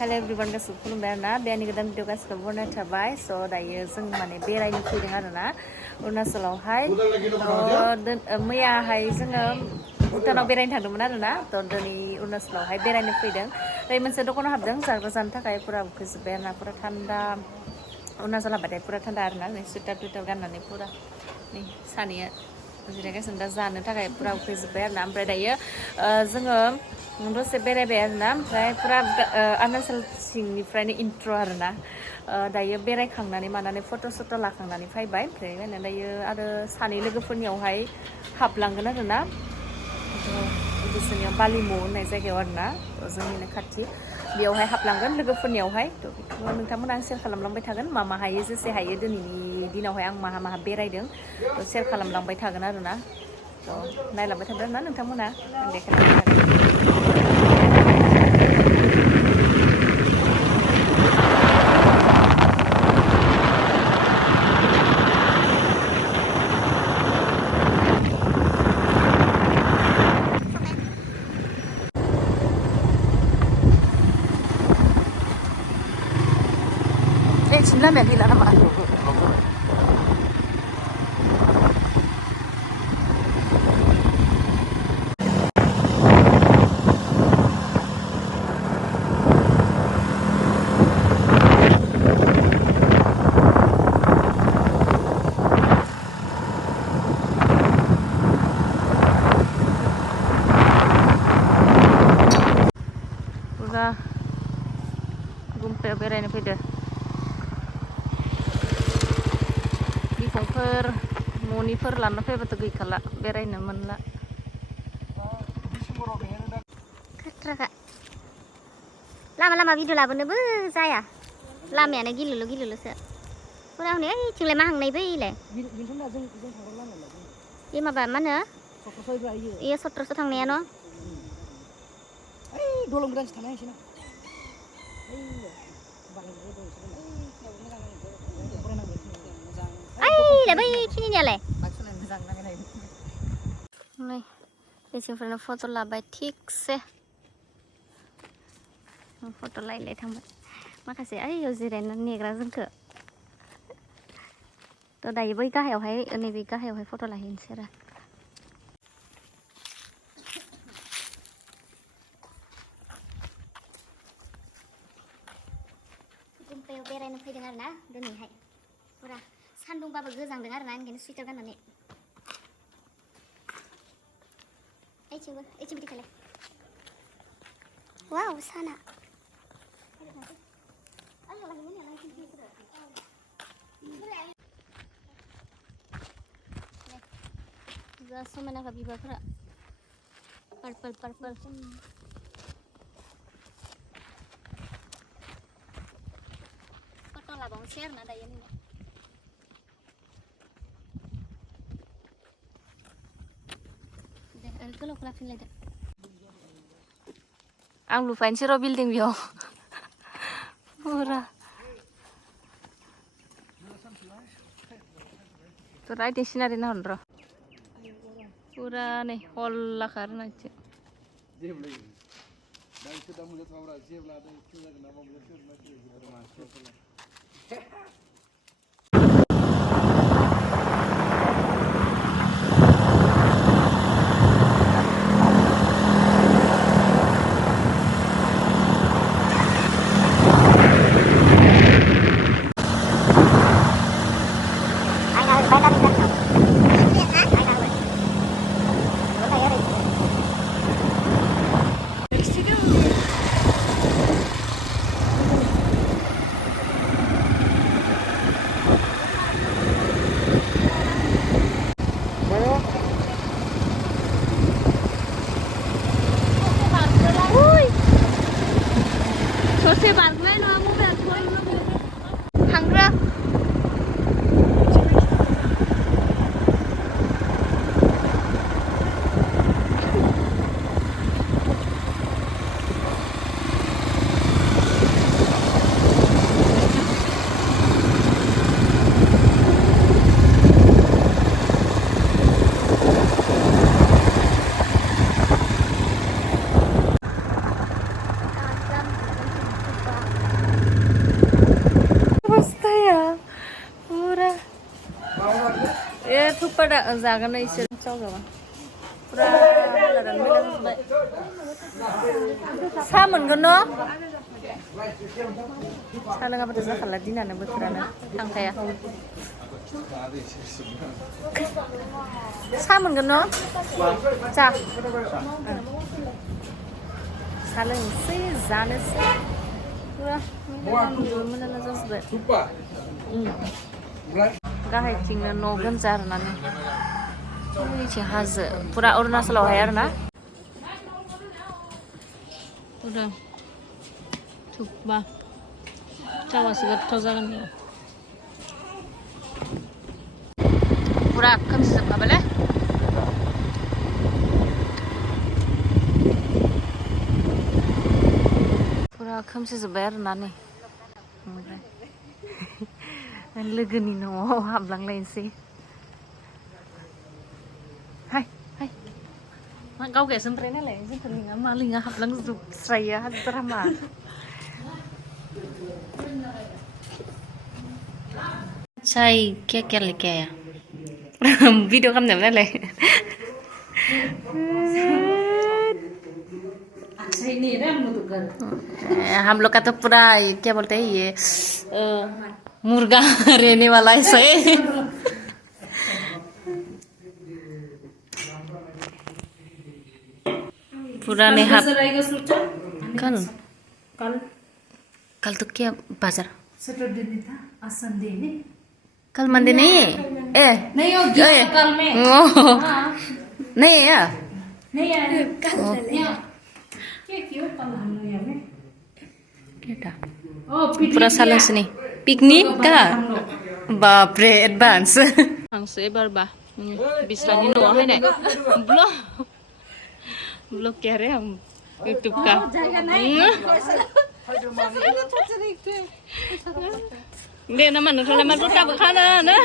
hello everyone गासिबो खुलुमबाय आरोना बेनि गोदान भिडिअ गासिबो बरनाय थाबाय स' दायो जों माने बेरायनो फैदों आरोना अरुणाचलावहाय मैयाहाय जोङो भुटानाव बेरायनो थांदोंमोन आरोना थ' दिनै अरुणाचलावहाय बेरायनो फैदों दायो मोनसे दखानाव हाबदों जाग्रा जानो थाखाय फुरा उखैजोब्बाय आरोना फुरा थान्दा अरुणाचल हाबाथाय फुरा थान्दा आरोना नै सुइटार टुइटार गाननानै फुरा नै सानैया जिरायगासिनो दा जानो थाखाय फुरा उखैजोब्बाय आरोना ओमफ्राय दायो जोङो दसे बेरायबाय आरोना ओमफ्राय फुरा अरुणाचल सिंनिफ्रायनो इन्ट्र' आरोना दायो बेरायखांनानै मानानै फट' सट' लाखांनानै फैबाय ओमफ्राय दायो आरो सानै लोगोफोरनियावहाय हाबलांगोन आरोना बिसोरनियाव बालिमु होननाय जायगायाव आरोना जोंनिनो खाथि बेयावहाय हाबलांगोन लोगोफोरनियावहाय थ' बेखौ नोंथांमोना आं सेयार खालामलांबाय थागोन मा हायो जेसे हायो दिनैनि दिनावहाय आं माहा बेरायदों थ' सेयार खालामलांबाय थागोन आरोना थ' नायलांबाय थादों आरोना नोंथांमोना आं देखायलांबाय थागोन लामाया गैला नामा पुरा गुम्फायाव बेरायनो फैदो बिफांफोर न'निफोर लाना फैबाथ' गैखाला बेरायनो मोनला खाथ्राखा लामा भिडिअ लाबोनोबो जाया लामायानो गिलुलुसो फुरा हनै ओइथिंलाय मा हांनाय बैलाय बे माबा मा होनो इयो सत्र'सो थांनाया न' दलं गोदानसो थानाय नोंसोरना बैखिनियालाय नै बेसिनिफ्रायनो फट' लाबाय थिगसे फट' लायलाय थांबाय माखासे ओइयाव जिरायनानै नेग्रा जोंखौ थ' दायो बै गाहायावहाय नैबे गाहायावहाय फट' लाहैनोसै आरो गुम्फायाव बेरायनो फैदों आरोना दिनैहाय फुरा सान्दुंबाबो गोजांदों आरोना ओंखायनो सुइटार गाननानै ओइथिंबो दिखालाय वाव साना जा समायनाखा बिबारफोरा पार्पल फट' लाबावनोसै आरोना दायो गोलावखौ लाफिनलायदो आं लुफायनोसै र' बिल्डिं बेयाव फुरा थ' राइटिं सिनारि नाहरनो र' फुरा नै हल्लाखा आरोना इथिं ससे बारनाय नङा मबाइल थांग्रा pada जागोन इसोर चावगाबा पुरा हालारानो मैला जाजोब्बाय सा मोनगोन न' सा लोङाबाथ' जाखाला दिनानो बोथोरानो थांखाया सा मोनगोन न' जा सा लोंसै जानोसै पुरा मैला जाजोब्बाय गाहायथिंनो न' गोनजा आरोना जोंनिथिं हाजो पुरा अरुणाचलावहाय आरोना पुरा थुबा जाबासो गोथाव जागोन बेयो पुरा खोमसिजोबखाबायलै पुरा खोमसिजोब्बाय आरोना नै ओमफ्राय लोगोनि न'आव हाबलांलायनोसै हाय हाय मा गावगायासो ओमफ्राय नालाय जोंखौ लिङा मा लिङा हाबलांजोबस्रायो हाद्रामा चाय क्या लेके आया वीडियो खालामनायाव नालाय हम लोग का तो पूरा क्या बोलते हैं ये मुर्गा रहने वाला है सही पूरा नहीं हाफ कल कल कल तो क्या बाजार सैटरडे नहीं था आज संडे नहीं कल मंडे नहीं है नहीं हो कल में नहीं है यार नहीं यार कल क्या पूरा सालों से नहीं पिकनिक का बाप रे एडवांस हांसो एबारबा बिस्रानि न'आव हायनाय ब्लॉग कह रहे हम यूट्यूब का दे ना मन थोड़ा मन रोटा खाना ना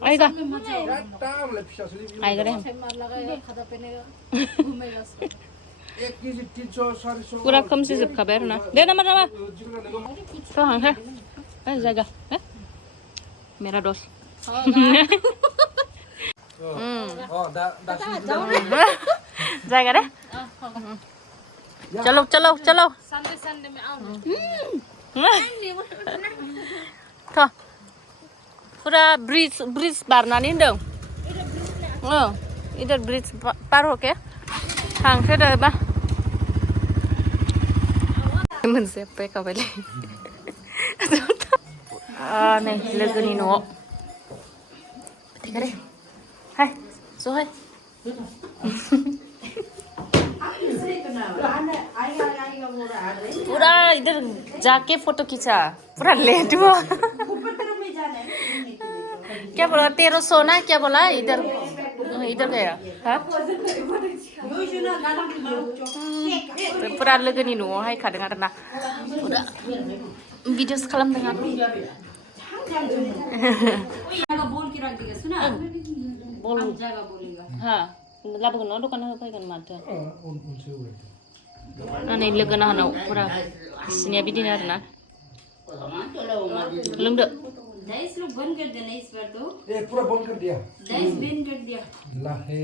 आएगा आएगा रे पूरा कम से जब खबर ना दे ना मत तो हाँ है जाएगा मेरा दोस्त जाएगा रे चलो चलो चलो संडे में आओ तो पूरा ब्रिज बारनानै होनदों इधर ब्रिज पार होके थांसै दा बा मोनसे फैखाबायलै नै लोगोनि न'आव ठीक है हाय सो हाय पूरा इधर जाके फोटो खींचा पूरा लेट हुआ क्या बोला 1300 ना क्या बोला इधर इधर गया पूरा लोगोनि न'आव हायखादों आरोना पूरा भिडिअस खालामदों आरो हाँ लाबोगोन न' दखान होफैगोन माथो नै लोगो नाहानाव पूरा बिसिनिया बिदिनो आरोना लोंदो दाइस लोग बंद कर देना इस बार तो पूरा बंद कर दिया दाइस बंद कर दिया ला है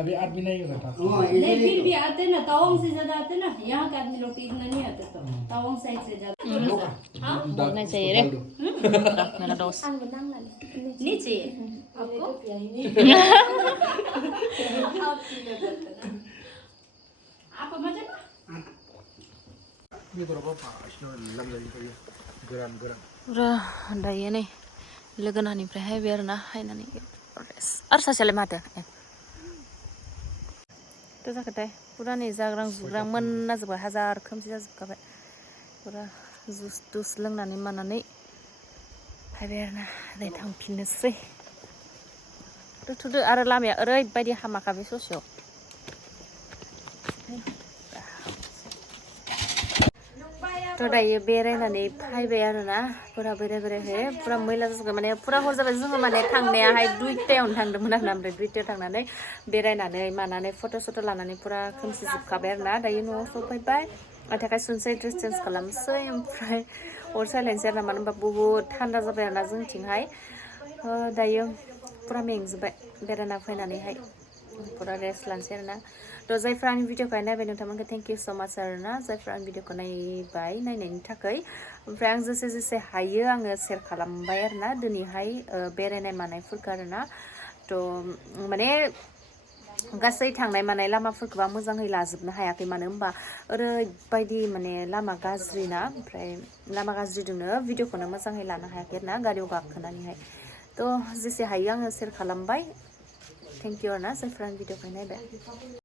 अभी आदमी नहीं होगा था नहीं फिर भी आते ना तवांग से ज्यादा आते ना यहाँ के आदमी लोग इतना नहीं आते तो तवांग साइड से ज्यादा हाँ नहीं चाहिए रे मेरा दोस्त नहीं चाहिए आपको आप मजा ना ये तो बाबा लग जाएगी गोरान गोरान पूरा दायो नै लोगोनानिफ्राय हायबाय आरोना हायनानै आरो सासेयालाय माथो थ' जाखोथाय पुरा नै जाग्रां जुग्रां मोनना जोब्बाय हाजार खोमसि जाजोबखाबाय पुरा जुस तुस लोंनानै मानानै हायबाय आरोना नै थांफिननोसै थुदो आरो लामाया ओरैबायदि हामाखाबाय ससेयाव थ' दायो बेरायनानै फैबाय आरोना पुरा बेरायबाय पुरा मैला जाजोबबाय माने पुरा हर जाबाय जोङो माने थांनायाहाय 2टायावनो थांदोंमोन आरोना ओमफ्राय 2टायाव थांनानै बेरायनानै मानानै फट' सट' लानानै पुरा खोमसि जोबखाबाय आरोना दायो न'आव सफैबाय आथिं आखाइ सुनसै ड्रेस चेन्ज खालामसै ओमफ्राय अर सायलायनोसै आरो ना मानो होनबा बुहुद थान्दा जाबाय आरोना जोंथिंहाय दायो फुरा मेंजोब्बाय बेरायना फैनानैहाय फुरा रेस्ट लानोसै आरोना थ' जायफ्रा आंनि भिडिअखौहाय नायबाय नोंथांमोनखौ थेंक इउ स' माच आरोना जायफ्रा आंनि भिडिअखौ नायबाय नायनायनि थाखाय ओमफ्राय आं जेसे हायो आङो शेयार खालामबाय आरोना दिनैहाय बेरायनाय मानायफोरखौ आरोना थ' माने गासै थांनाय मानाय लामाफोरखौबो आं मोजाङै लाजोबनो हायाखै मानो होनबा ओरैबायदि माने लामा गाज्रि ना ओमफ्राय लामा गाज्रिजोंनो भिडिअखौनो मोजाङै लानो हायाखै आरोना गारियाव गाखोनानैहाय थ' जेसे हायो आङो शेयार खालामबाय थेंक इउ आरोना जायफ्रा आंनि भिडिअखौ नायबाय